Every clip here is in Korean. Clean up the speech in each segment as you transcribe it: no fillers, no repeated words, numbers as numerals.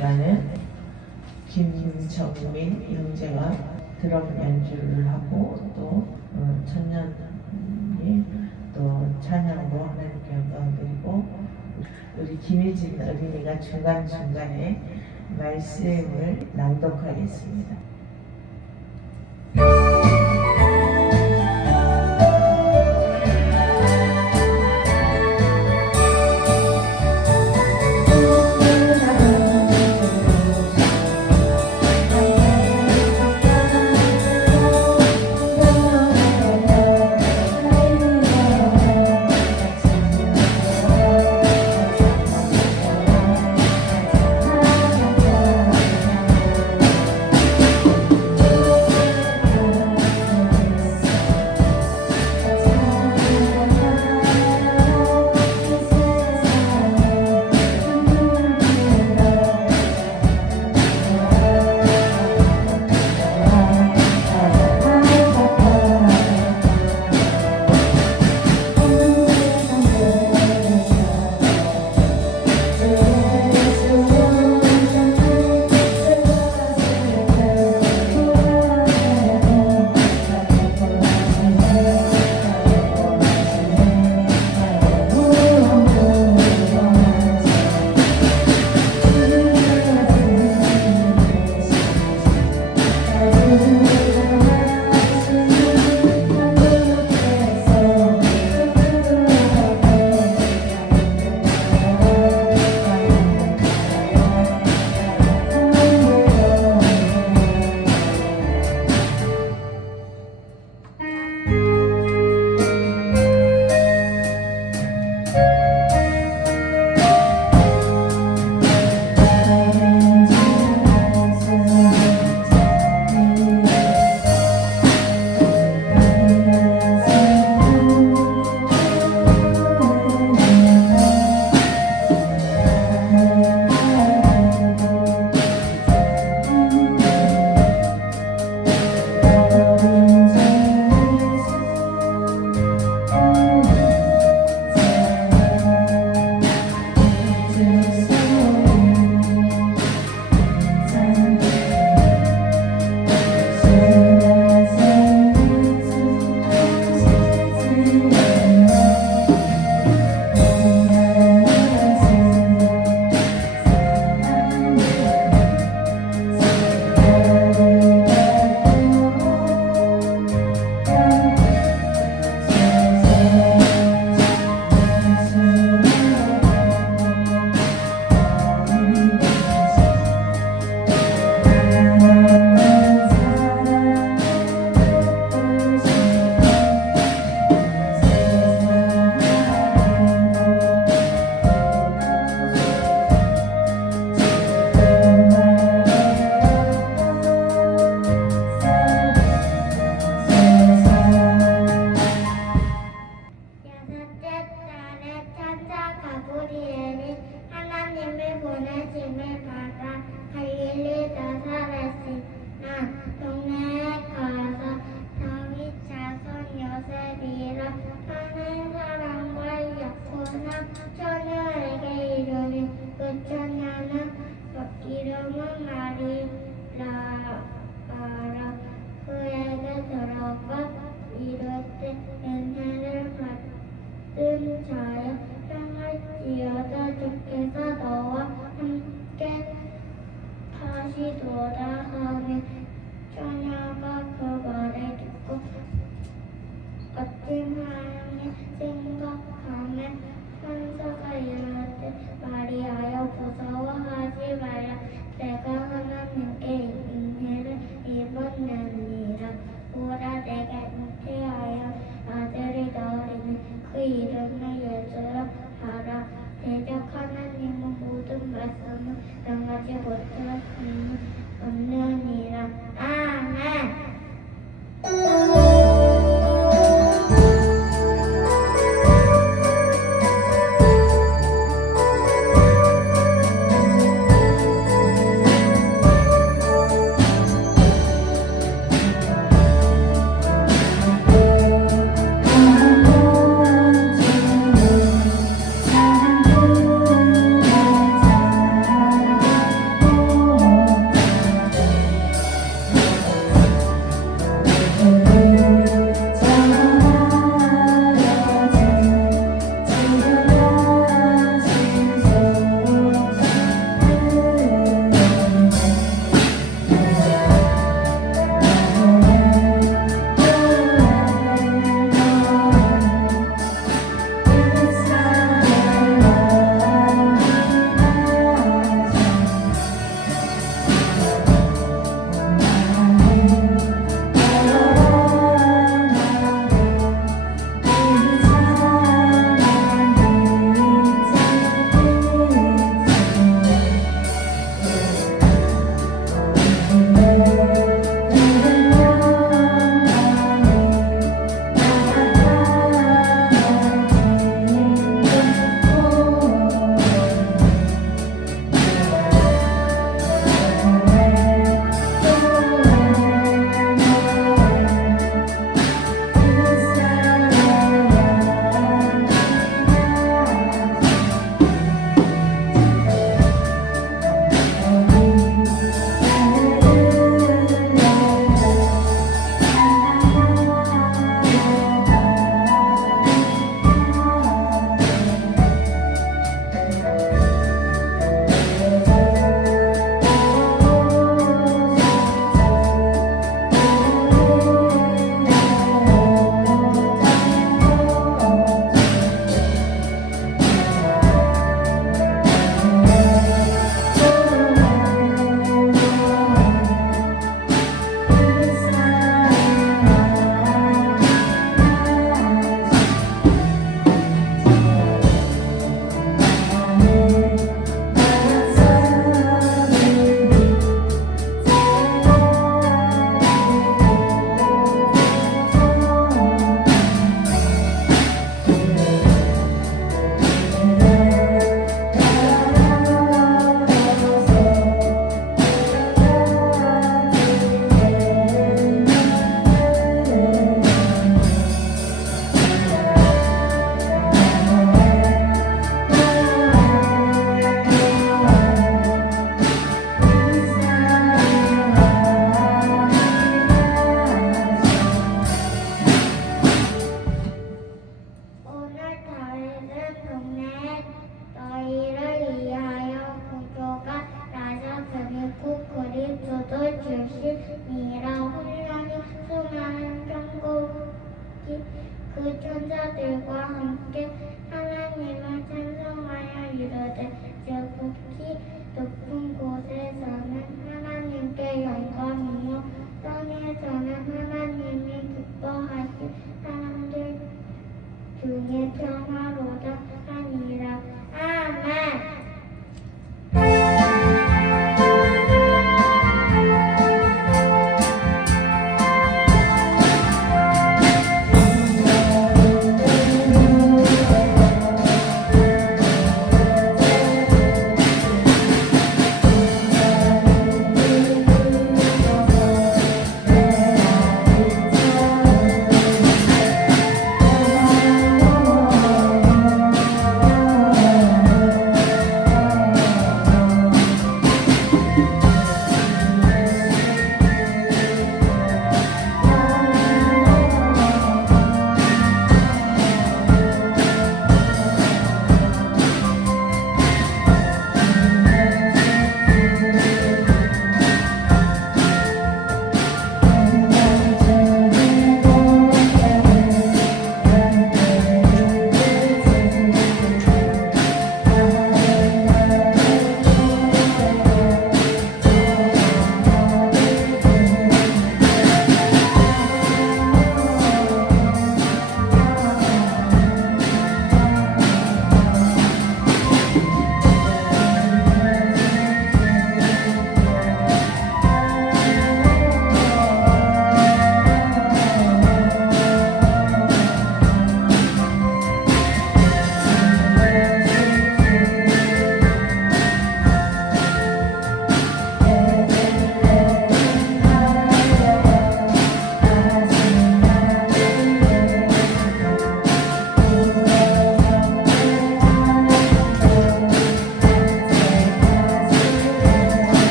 시간은 김정민 형제가 드럼 연주를 하고 또 천년이 또 찬양도 하나님께 영광 드리고 우리 김혜진 어린이가 중간중간에 말씀을 낭독하겠습니다.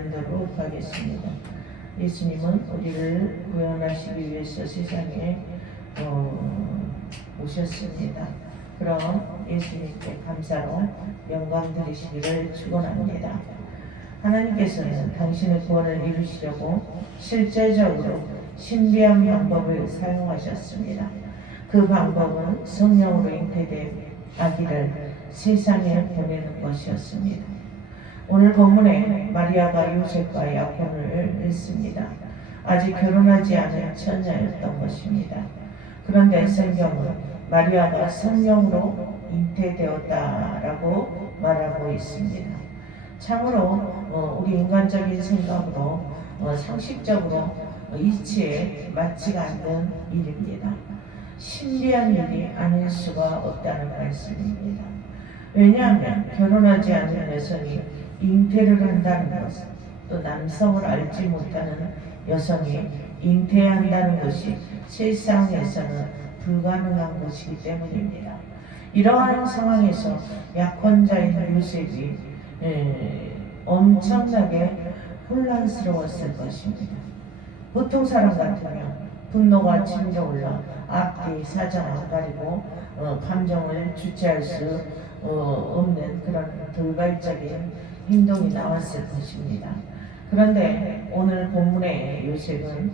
나누도록 하겠습니다. 예수님은 우리를 구원하시기 위해서 세상에 오셨습니다. 그럼 예수님께 감사로 영광 드리시기를 축원합니다. 하나님께서는 당신의 구원을 이루시려고 실제적으로 신비한 방법을 사용하셨습니다. 그 방법은 성령으로 잉태된 아기를 세상에 보내는 것이었습니다. 오늘 본문에 마리아가 요셉과 약혼을 했습니다. 아직 결혼하지 않은 처녀였던 것입니다. 그런데 성경은 마리아가 성령으로 잉태되었다라고 말하고 있습니다. 참으로 우리 인간적인 생각으로 상식적으로 이치에 맞지가 않는 일입니다. 신비한 일이 아닐 수가 없다는 말씀입니다. 왜냐하면 결혼하지 않은 여성이 잉태를 한다는 것, 또 남성을 알지 못하는 여성이 잉태한다는 것이 세상에서는 불가능한 것이기 때문입니다. 이러한 상황에서 약혼자인 요셉이 엄청나게 혼란스러웠을 것입니다. 보통 사람 같으면 분노가 치밀어올라 앞뒤 사정 안 가리고 감정을 주체할 수 없는 그런 돌발적인 행동이 나왔을 것입니다. 그런데 오늘 본문의 요셉은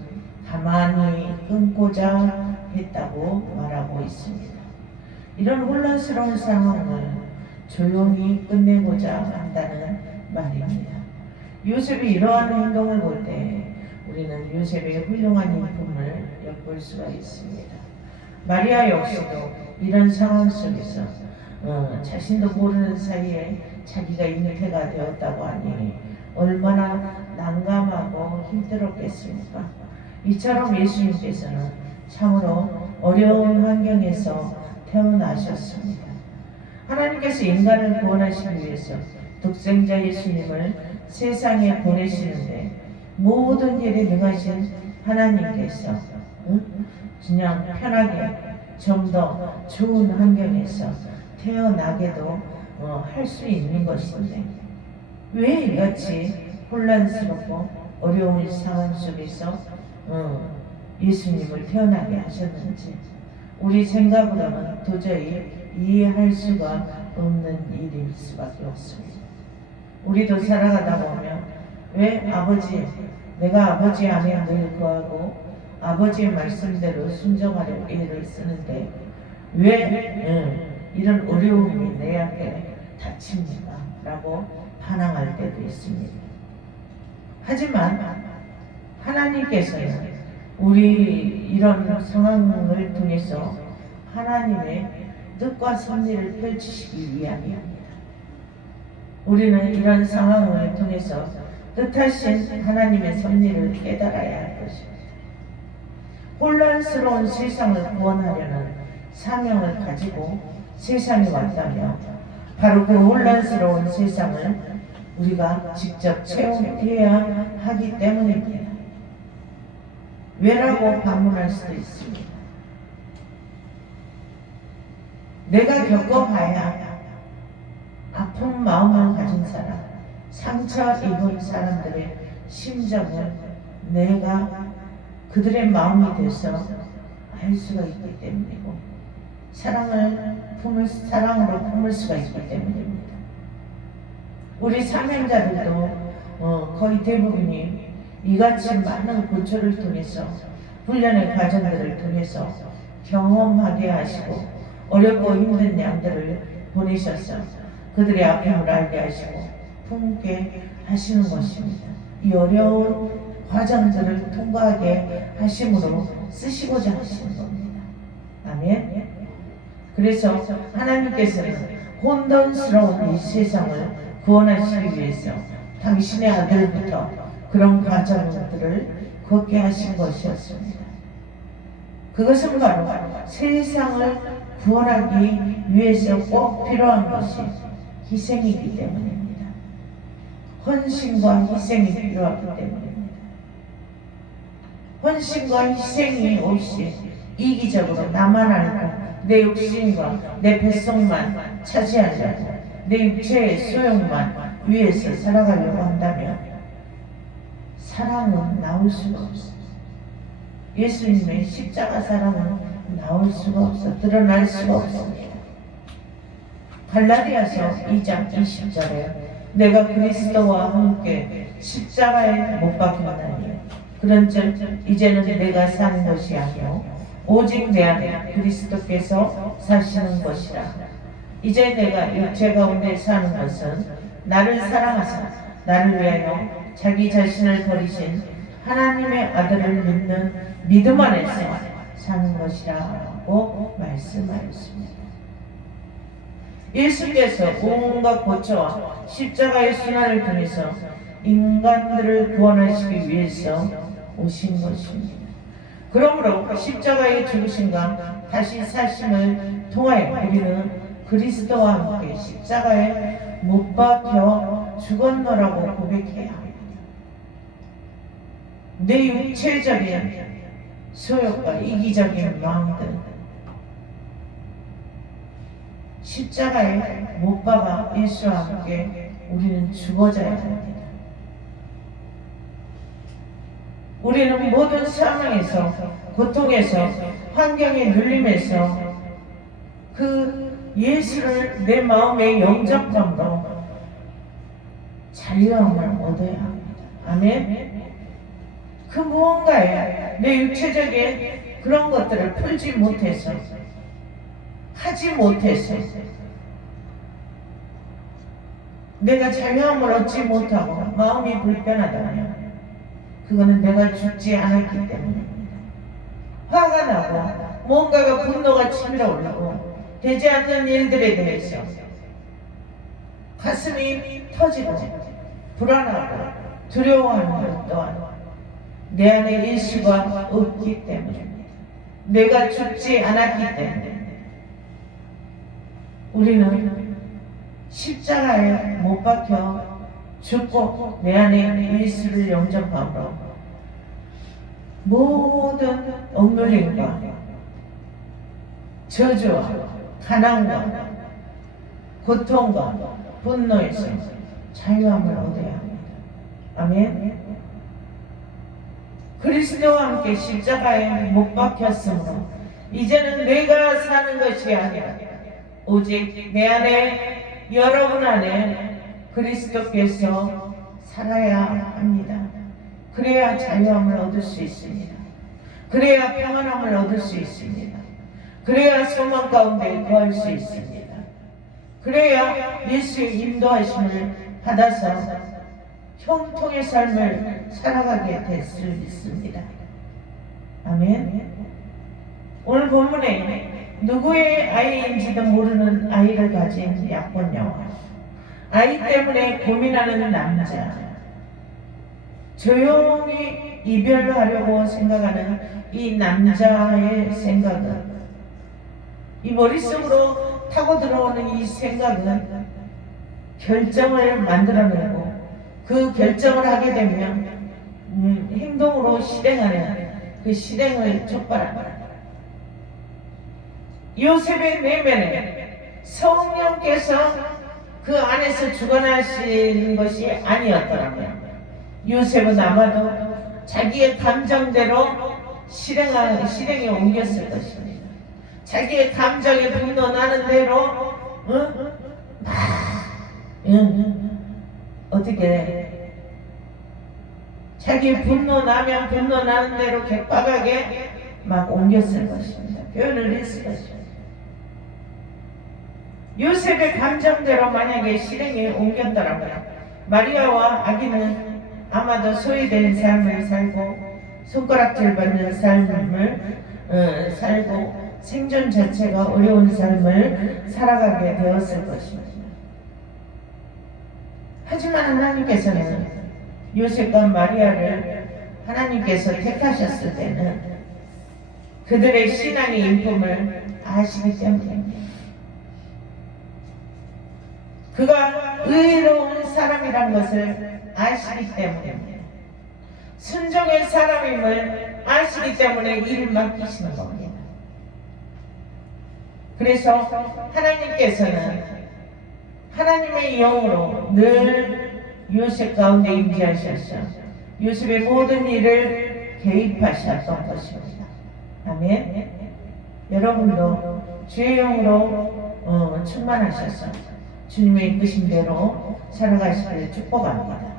가만히 끊고자 했다고 말하고 있습니다. 이런 혼란스러운 상황을 조용히 끝내고자 한다는 말입니다. 요셉이 이러한 행동을 볼 때 우리는 요셉의 훌륭한 인품을 엿볼 수가 있습니다. 마리아 역시도 이런 상황 속에서 자신도 모르는 사이에 자기가 잉태가 되었다고 하니 얼마나 난감하고 힘들었겠습니까? 이처럼 예수님께서는 참으로 어려운 환경에서 태어나셨습니다. 하나님께서 인간을 구원하시기 위해서 독생자 예수님을 세상에 보내시는데 모든 일에 능하신 하나님께서 그냥 편하게 좀 더 좋은 환경에서 태어나게도 할 수 있는 것인데 왜 이같이 혼란스럽고 어려운 상황 속에서 예수님을 태어나게 하셨는지 우리 생각으로는 도저히 이해할 수가 없는 일일 수밖에 없습니다. 우리도 살아가다 보면 왜 내가 아버지 안에 늘 거하고 아버지의 말씀대로 순종하려 애를 쓰는데 왜 이런 어려움이 내 앞에 닥칩니까? 라고 반항할 때도 있습니다. 하지만 하나님께서는 우리 이런 상황을 통해서 하나님의 뜻과 섭리를 펼치시기 위함입니다. 우리는 이런 상황을 통해서 뜻하신 하나님의 섭리를 깨달아야 할 것입니다. 혼란스러운 세상을 구원하려는 사명을 가지고 세상에 왔다면 바로 그 혼란스러운 세상을 우리가 직접 체험해야 하기 때문입니다. 왜라고 반문할 수도 있습니다. 내가 겪어봐야 아픈 마음을 가진 사람, 상처 입은 사람들의 심정을 내가 그들의 마음이 돼서 알 수가 있기 때문이고 사랑으로 품을 수가 있기 때문입니다. 우리 사명자들도 거의 대부분이 이같이 많은 고초를 통해서 훈련의 과정들을 통해서 경험하게 하시고 어렵고 힘든 양들을 보내셔서 그들의 아픔을 알게 하시고 품게 하시는 것입니다. 이 어려운 과정들을 통과하게 하심으로 쓰시고자 하시는 겁니다. 아멘. 그래서 하나님께서는 혼돈스러운 이 세상을 구원하시기 위해서 당신의 아들부터 그런 과정들을 걷게 하신 것이었습니다. 그것은 바로 세상을 구원하기 위해서 꼭 필요한 것이 희생이기 때문입니다. 헌신과 희생이 필요하기 때문입니다. 헌신과 희생이 없이 이기적으로 나만 알고 내 욕심과 내 뱃속만 차지하려고 내 육체의 소용만 위해서 살아가려고 한다면 사랑은 나올 수가 없어. 예수님의 십자가 사랑은 나올 수가 없어. 드러날 수가 없습니다. 갈라디아서 2장 20절에 내가 그리스도와 함께 십자가에 못 박혔나니 그런즉 이제는 내가 사는 것이 아니요 오직 내 안에 그리스도께서 사시는 것이라. 이제 내가 육체 가운데 사는 것은 나를 사랑하사 나를 위하여 자기 자신을 버리신 하나님의 아들을 믿는 믿음 안에서 사는 것이라고 말씀하였습니다. 예수께서 온갖 고초와 십자가의 순환을 통해서 인간들을 구원하시기 위해서 오신 것입니다. 그러므로 십자가의 죽으심과 다시 사심을 통하여 우리는 그리스도와 함께 십자가에 못 박혀 죽었노라고 고백해야 합니다. 내 육체적인 소욕과 이기적인 마음들 십자가에 못 박아 예수와 함께 우리는 죽어져야 합니다. 우리는 모든 상황에서 고통에서 환경에 눌림에서 그 예수를 내 마음의 영접함으로 자유함을 얻어야 합니다. 아멘. 그 무언가에 내 육체적인 그런 것들을 풀지 못해서 하지 못해서 내가 자유함을 얻지 못하고 마음이 불편하다면 그거는 내가 죽지 않았기 때문입니다. 화가 나고 뭔가가 분노가 치밀어 오르고 되지 않는 일들에 대해서 가슴이 터지고 불안하고 두려워하는 것 또한 내 안에 예수가 없기 때문입니다. 내가 죽지 않았기 때문입니다. 우리는 십자가에 못 박혀 죽고 내 안에 예수를 영접함으로 모든 억눌림과 저주와 가난과 고통과 분노에서 자유함을 얻어야 합니다. 아멘. 그리스도와 함께 십자가에 못 박혔으므로 이제는 내가 사는 것이 아니라 오직 내 안에 여러분 안에 그리스도께서 살아야 합니다. 그래야 자유함을 얻을 수 있습니다. 그래야 평안함을 얻을 수 있습니다. 그래야 소망 가운데 거할 수 있습니다. 그래야 예수의 인도하심을 받아서 형통의 삶을 살아가게 될 수 있습니다. 아멘. 오늘 본문에 누구의 아이인지도 모르는 아이를 가진 약혼녀와 아이 때문에 고민하는 남자, 조용히 이별하려고 생각하는 이 남자의 생각은, 이 머릿속으로 타고 들어오는 이 생각은 결정을 만들어내고 그 결정을 하게 되면 행동으로 실행하는 그 실행을 촉발합니다. 요셉의 내면에 성령께서 그 안에서 주관하시는 것이 아니었더라고요. 요셉은 아마도 자기의 감정대로 실행에 옮겼을 것입니다. 자기의 감정에 분노 나는 대로 어떻게 자기 분노 나면 분노 나는 대로 객박하게 막 옮겼을 것입니다. 표현을 했을 것입니다. 요셉의 감정대로 만약에 실행에 옮겼더라면 마리아와 아기는 아마도 소외된 삶을 살고 손가락질 받는 삶을 살고 생존 자체가 어려운 삶을 살아가게 되었을 것입니다. 하지만 하나님께서는 요셉과 마리아를 하나님께서 택하셨을 때는 그들의 신앙의 인품을 아시기 때문입니다. 그가 의로운 사람이란 것을 아시기 때문입니다. 순종의 사람임을 아시기 때문에 일을 맡기시는 겁니다. 그래서 하나님께서는 하나님의 영으로 늘 요셉 가운데 임재하셔서 요셉의 모든 일을 개입하셨던 것입니다. 아멘. 여러분도 주의 영으로 충만하셔서 주님의 이끄신 대로 살아가시기를 축복합니다.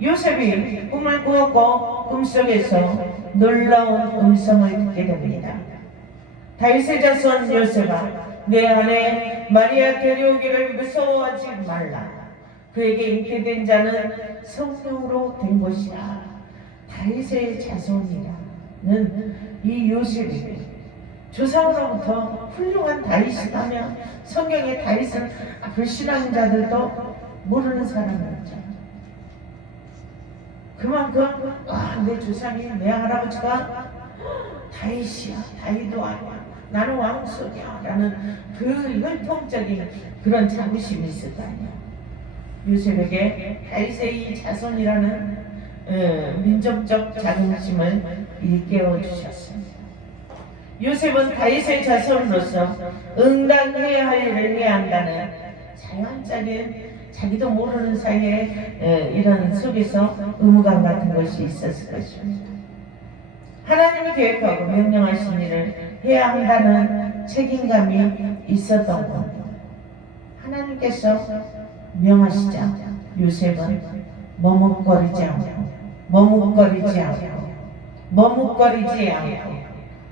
요셉이 꿈을 꾸었고 꿈속에서 놀라운 음성을 듣게 됩니다. 다윗의 자손 요셉아, 내 아내 마리아 데려오기를 무서워하지 말라. 그에게 잉태된 자는 성령으로 된 것이라. 다윗의 자손이라는 이 요셉이 조상으로부터 훌륭한 다윗이라면 성경의 다윗은 불신앙자들도 모르는 사람이었죠. 그만큼 내 조상이, 내 할아버지가 다윗이야, 다윗 왕이야, 나는 왕손이야 라는 그 혈통적인 그런 자부심이 있을 거 아니야. 요셉에게 다윗의 이 자손이라는 민족적 자긍심을 일깨워 주셨습니다. 요셉은 다윗의 자손으로서 응당해야 할 일을 해야 한다는 자연적인, 자기도 모르는 사이에 이런 속에서 의무감 같은 것이 있었을 것입니다. 하나님이 계획하고 명령하신 일을 해야 한다는 책임감이 있었던 겁니다. 하나님께서 명하시자 요셉은 머뭇거리지 않고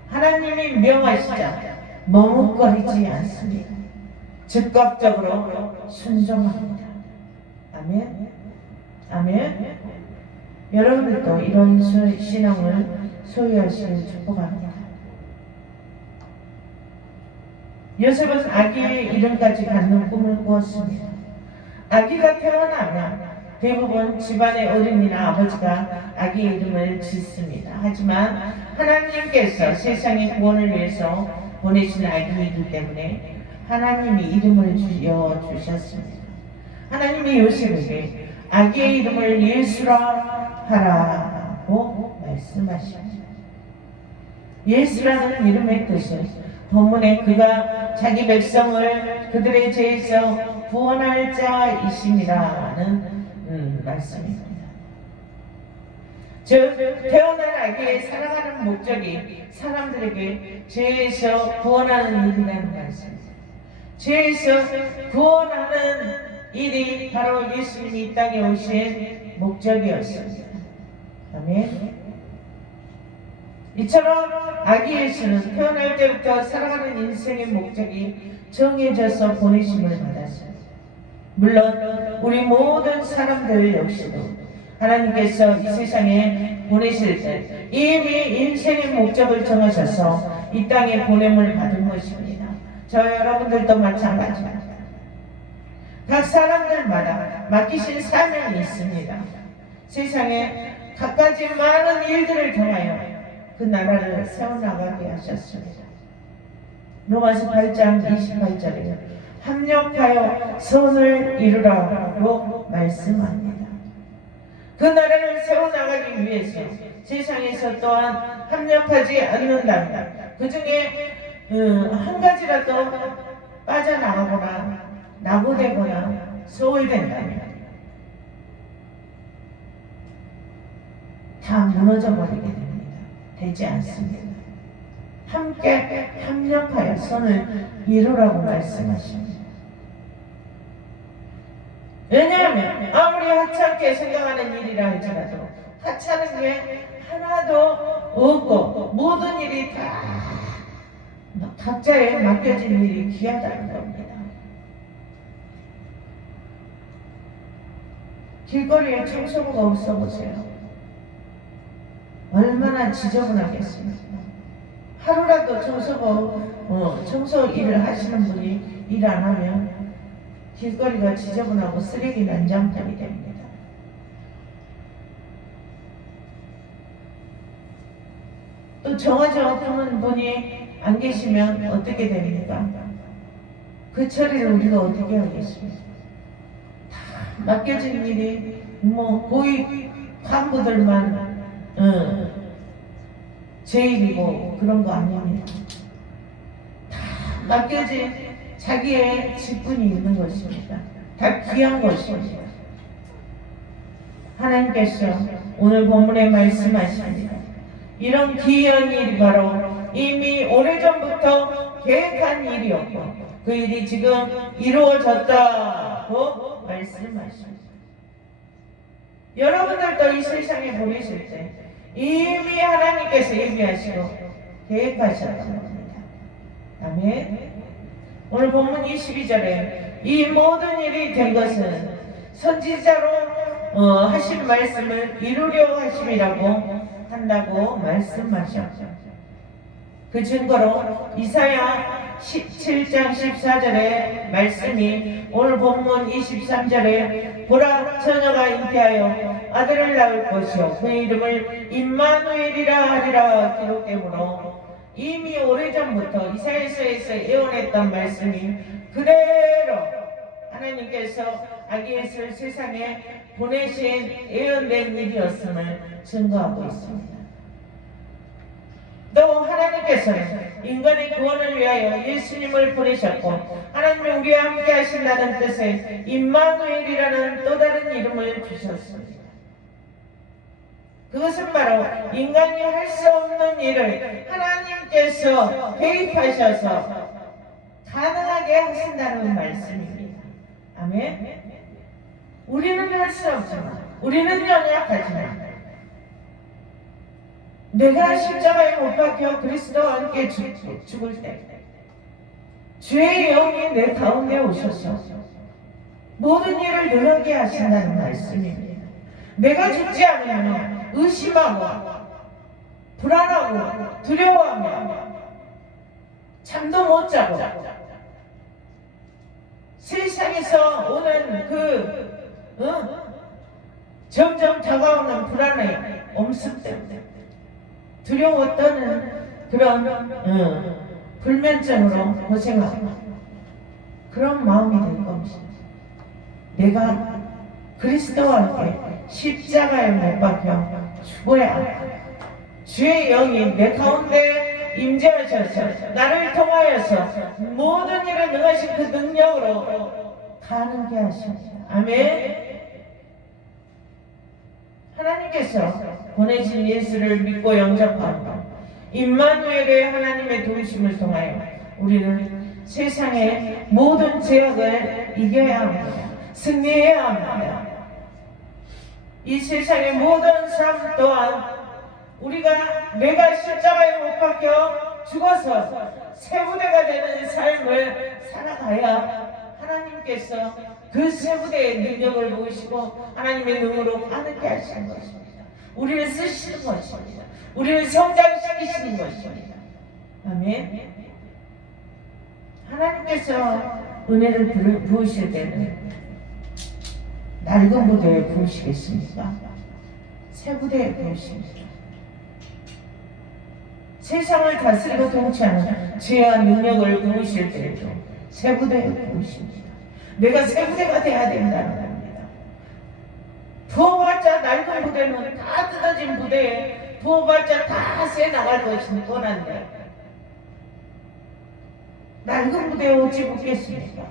하나님이 명하시자 머뭇거리지 않습니다. 즉각적으로 순종합니다. 아멘. 아멘. 여러분들도 이런 신앙을 소유하시길 축복합니다. 요셉은 아기의 이름까지 갖는 꿈을 꾸었습니다. 아기가 태어나면 대부분 집안의 어른이나 아버지가 아기의 이름을 짓습니다. 하지만 하나님께서 세상의 구원을 위해서 보내신 아기이기 때문에 하나님이 이름을 지어주셨습니다. 하나님이 요셉에게 아기의 이름을 예수라 하라고 말씀하십니다. 예수라는 이름의 뜻은 본문에 그가 자기 백성을 그들의 죄에서 구원할 자이심이라는 말씀입니다. 즉 태어난 아기의 살아가는 목적이 사람들에게 죄에서 구원하는 일이라는 말씀입니다. 죄에서 구원하는 일이 바로 예수님이 이 땅에 오신 목적이었습니다. 아멘. 이처럼 아기 예수는 태어날 때부터 살아가는 인생의 목적이 정해져서 보내심을 받았습니다. 물론 우리 모든 사람들 역시도 하나님께서 이 세상에 보내실 때 이미 인생의 목적을 정하셔서 이 땅에 보냄을 받은 것입니다. 저 여러분들도 마찬가지입니다. 각 사람들마다 맡기신 사명이 있습니다. 세상에 갖가지 많은 일들을 통하여 그 나라를 세워나가게 하셨습니다. 로마서 8장 28절에 합력하여 선을 이루라고 말씀합니다. 그 나라를 세워나가기 위해서 세상에서 또한 합력하지 않는다면 그 중에 한 가지라도 빠져나가거나 낙오되거나 소홀된다면 다 무너져버리게 됩니다. 되지 않습니다. 함께 협력하여 선을 이루라고 말씀하십니다. 왜냐하면 아무리 하찮게 생각하는 일이라 할지라도 하찮은 게 하나도 없고 모든 일이 다 각자에 맡겨진 일이 귀하다는 겁니다. 길거리에 청소부가 없어보세요. 얼마나 지저분하겠습니까? 하루라도 청소 일을 하시는 분이 일 안 하면 길거리가 지저분하고 쓰레기 난장판이 됩니다. 또 정화조 푸는 분이 안 계시면 어떻게 됩니까? 그 처리를 우리가 어떻게 하겠습니까? 다 맡겨진 일이 고위 간부들만 제일이고 그런 거 아닙니다. 다 맡겨진 자기의 직분이 있는 것입니다. 다 귀한 것입니다. 하나님께서 오늘 본문에 말씀하십니다. 이런 기이한 일이 바로 이미 오래전부터 계획한 일이었고 그 일이 지금 이루어졌다고 말씀하십니다. 여러분들도 이 세상에 보내실 때 이미 하나님께서 예비하시고 계획하셨던 겁니다. 아멘. 오늘 본문 22절에 이 모든 일이 된 것은 선지자로 하신 말씀을 이루려 하심이라고 한다고 말씀하셨죠. 그 증거로 이사야 17장 14절의 말씀이 오늘 본문 23절에 보라 처녀가 잉태하여 아들을 낳을 것이요 그의 이름을 임마누엘이라 하리라 기록되므로 이미 오래전부터 이사야서에서 예언했던 말씀이 그대로 하나님께서 아기 예수를 세상에 보내신 예언된 일이었음을 증거하고 있습니다. 또 하나님께서는 인간의 구원을 위하여 예수님을 보내셨고 하나님이 우리와 함께 하신다는 뜻의 임마누엘이라는 또 다른 이름을 주셨습니다. 그것은 바로 인간이 할 수 없는 일을 하나님께서 개입하셔서 가능하게 하신다는 말씀입니다. 아멘. 우리는 할 수 없지만 우리는 연약하지만 내가 십자가에 못 박혀 그리스도와 함께 죽을 때 주의 영이 내 가운데 오셔서 모든 일을 능하게 하신다는 말씀입니다. 내가 죽지 않으면 의심하고 불안하고 두려워하며 잠도 못 자고 세상에서 오는 점점 다가오는 불안의 엄습 때문에 두려워 떠는 그런 불면증으로 고생하고 그런 마음이 될 겁니다. 내가 그리스도와 함께 십자가에 못 박혀 죽어야 주의 영이 내 가운데 임재하셔서 나를 통하여서 모든 일을 능하신 그 능력으로 가능케 하십니다. 아멘. 하나님께서 보내신 예수를 믿고 영접하고 임마누엘의 하나님의 도우심을 통하여 우리는 세상의 모든 죄악을 이겨야 합니다. 승리해야 합니다. 이 세상의 모든 삶 또한 내가 십자가에 못 박혀 죽어서 새 부대가 되는 삶을 살아가야 하나님께서 그 새 부대의 능력을 보이시고 하나님의 능으로 가능케 하시는 것입니다. 우리를 쓰시는 것입니다. 우리를 성장시키시는 것입니다. 아멘. 하나님께서 은혜를 부으실 때는 낡은 부대에 부으시겠습니까? 새 부대에 부으십니다. 세상을 다스리고 통치하는 지혜와 능력을 부으실 때에도 새 부대에 부으십니다. 내가 새 부대가 돼야 된다는 겁니다. 부어봤자 낡은 부대는 다 뜯어진 부대에 부어봤자 다 새 나갈 것이 뻔한데 낡은 부대에 어찌 붙겠습니까?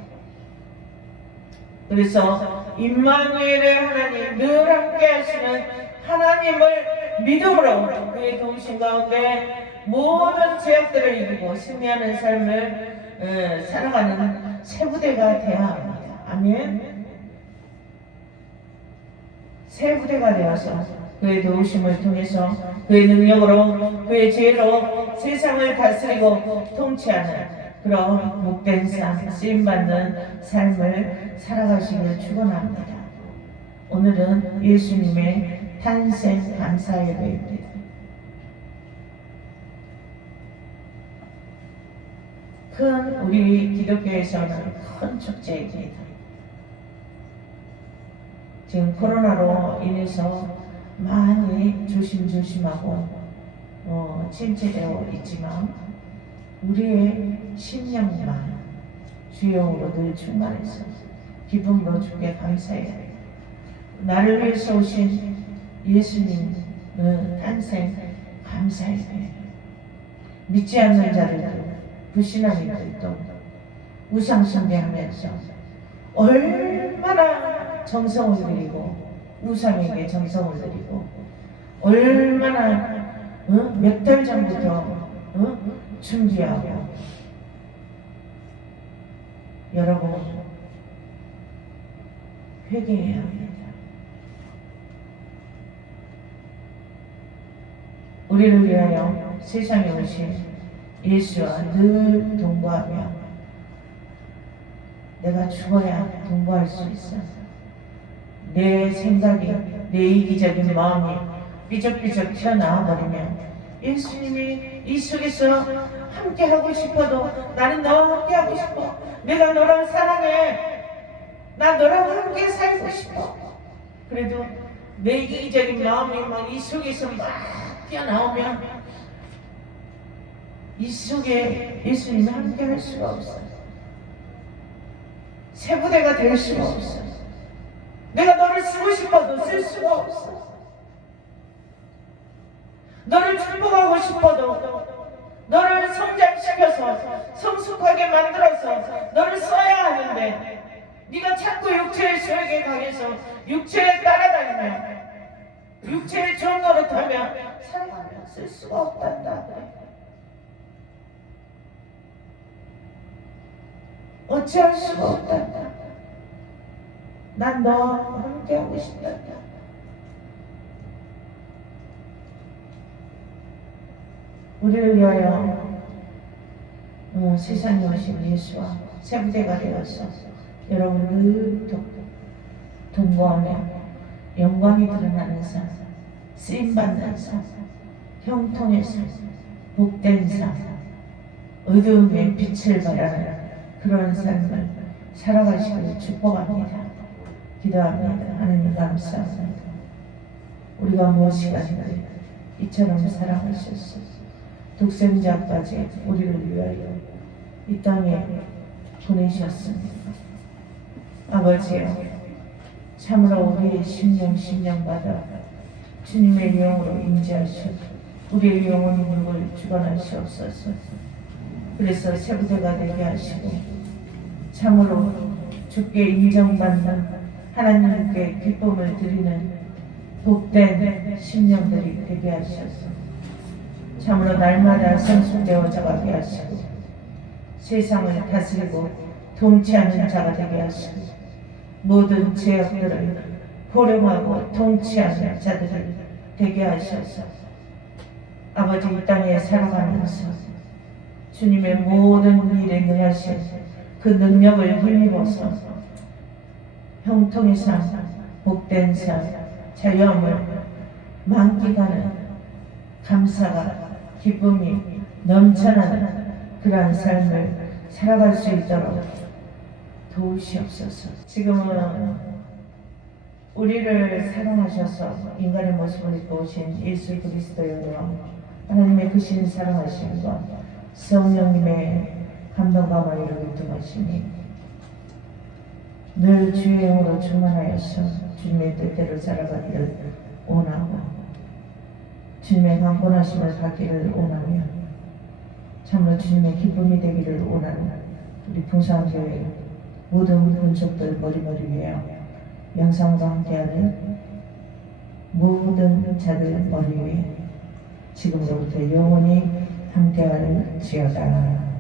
그래서 임마누엘의 하나님, 늘 함께 하시는 하나님을 믿음으로 그의 도우심 가운데 모든 죄악들을 이기고 승리하는 삶을 살아가는 새 부대가 되어야 합니다. 아멘. 새 부대가 되어서 그의 도우심을 통해서 그의 능력으로 그의 지혜로 세상을 다스리고 통치하는 그런 복된 삶, 쓰임받는 삶을 살아가시길 축원합니다. 오늘은 예수님의 탄생 감사 예배입니다. 큰 우리 기독교에서는 큰 축제입니다. 지금 코로나로 인해서 많이 조심조심하고 침체되어 있지만 우리의 심령만 주영으로 늘 충만해서 기쁨으로 주께 감사해야 해요. 나를 위해서 오신 예수님 탄생 감사해야 해요. 믿지 않는 자들도 불신앙인들도 우상 숭배하면서 얼마나 정성을 들이고 우상에게 정성을 들이고 얼마나 몇 달 전부터 준비하고 여러분 회개해야 합니다. 우리를 위하여 세상에 오신 예수와 늘 동거하며 내가 죽어야 동거할 수 있어. 내 생각이, 내 이기적인 마음이 삐적삐적 튀어나와 버리면 예수님이 이 속에서 함께 하고 싶어도 나는 너와 함께 하고 싶어. 내가 너랑 사랑해. 나 너랑 함께 살고 싶어. 그래도 내 이기적인 마음이 막 이 속에서 막 튀어나오면 이 속에 예수님이 함께 할 수가 없어요. 새 부대가 될 수가 없어. 내가 너를 쓰고 싶어도 쓸 수가 없어. 너를 축복하고 싶어도 너를 성장시켜서 성숙하게 만들어서 너를 써야 하는데 네가 자꾸 육체의 수액에 강해서 육체에 따라다니며 육체의 종노릇하며 살아가며 쓸 수가 없단다. 어찌할 수가 없단다. 난 너와 함께하고 싶단다. 우리를 위하여 세상에 오신 예수와 세부대가 되어서 여러분을 동거하며 영광이 드러나는 삶, 쓰임받는 삶, 형통의 삶, 복된 삶, 어두움의 빛을 발하는 그런 삶을 살아가시길 축복합니다. 기도합니다. 하나님 감사합니다. 우리가 무엇이간데 이처럼 사랑하셨소. 독생자까지 우리를 위하여 이 땅에 보내셨습니다. 아버지여, 참으로 우리의 심령 받아 주님의 영으로 임재하시고 우리의 영혼이 물을 주관하시옵소서. 그래서 세부대가 되게 하시고 참으로 주께 인정받는 하나님께 기쁨을 드리는 복된 심령들이 되게 하셔서 참으로 날마다 성숙되어 가게 하시고 세상을 다스리고 통치하는 자가 되게 하시고 모든 죄악들을 포용하고 통치하는 자들을 되게 하셔서 아버지 이 땅에 살아가면서 주님의 모든 일에 능하신 그 능력을 힘입어서 형통의 삶, 복된 삶, 자유함을 만끽하는 감사가 기쁨이 넘쳐나는 그러한 삶을 살아갈 수 있도록 도우시옵소서. 지금은 우리를 사랑하셔서 인간의 모습을 입고 오신 예수 그리스도의 영광, 하나님의 크신 사랑하심과 성령님의 감동과 마리를 교통하시니 늘 주의 영으로 충만하여서 주님의 뜻대로 살아가기를 원하고 주님의 강권하심을 받기를 원하며 참으로 주님의 기쁨이 되기를 원하는 우리 풍성교회 모든 분속들 머리머리 위에 영상과 함께하는 모든 자들 머리 위에 지금으로부터 영원히 함께하는 지어다.